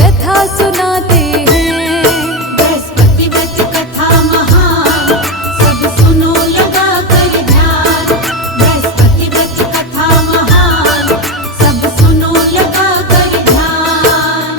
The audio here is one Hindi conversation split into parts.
कथा सुनाते हैं। बृहस्पति व्रत कथा महान, सब सुनो लगा कर ध्यान। बृहस्पति व्रत कथा महान, सब सुनो लगा कर ध्यान।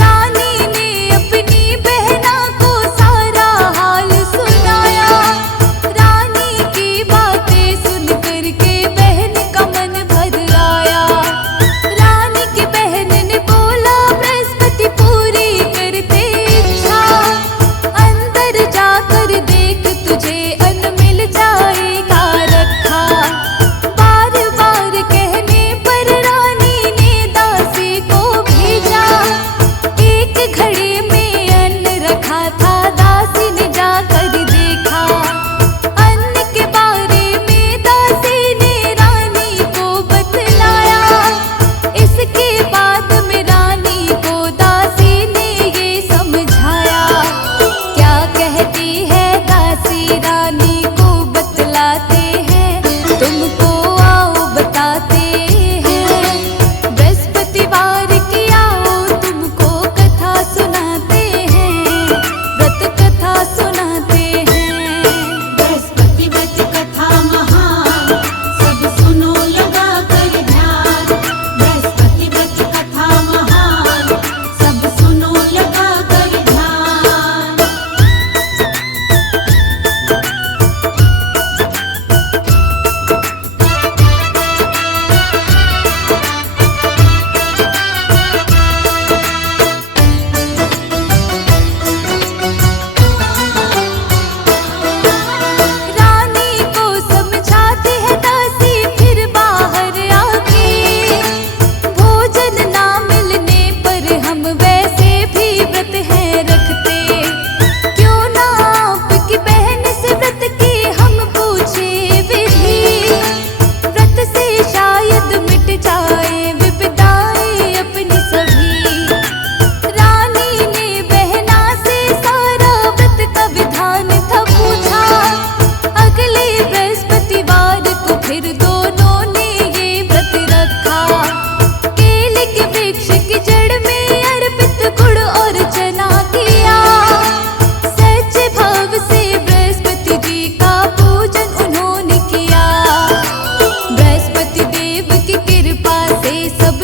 रानी ने अपनी बहना को सारा हाल सुनाया। रानी की बातें सुन कर के बहन का मन भर आया। रानी की बहन ने बोला, बृहस्पति पूरी करते इच्छा। अंदर जाकर देख, तुझे अन्न मिल जाएगा रखा। बार बार कहने पर रानी ने दासी को भेजा। एक घड़े में अन्न रखा था, दासी ने जाकर देखा। अन्न के बारे में दासी ने रानी को बतलाया। इसके बाद में रानी को दासी ने ये समझाया। क्या कहती है दासी, रानी को बतलाते हैं, तुमको आओ बताते हैं। बृहस्पतिवार की आओ तुमको कथा सुनाते हैं, व्रत कथा सुनाते हैं। बृहस्पति व्रत कथा महान, सब सुनो लगा कर ध्यान। बृहस्पति व्रत कथा महान, सब सुनो लगा कर ध्यान। रानी को समझाते हैं दासी, फिर बाहर आके। भोजन ना मिलने पर हम वैसे भी व्रत है रखते। क्यों ना आपकी बहन से व्रत की हम पूछे विधि। व्रत से शायद मिट जाए विपदाएं अपनी सभी। रानी ने बहना से सारा व्रत का विधान था पूछा। अगले बृहस्पतिवार को फिर दोनों ने ये व्रत रखा। केले के वृक्ष की जड़ में अर्पित गुड़ और चना किया। सच्चे भाव से बृहस्पति जी का पूजन उन्होंने किया। बृहस्पति देव की कृपा से सब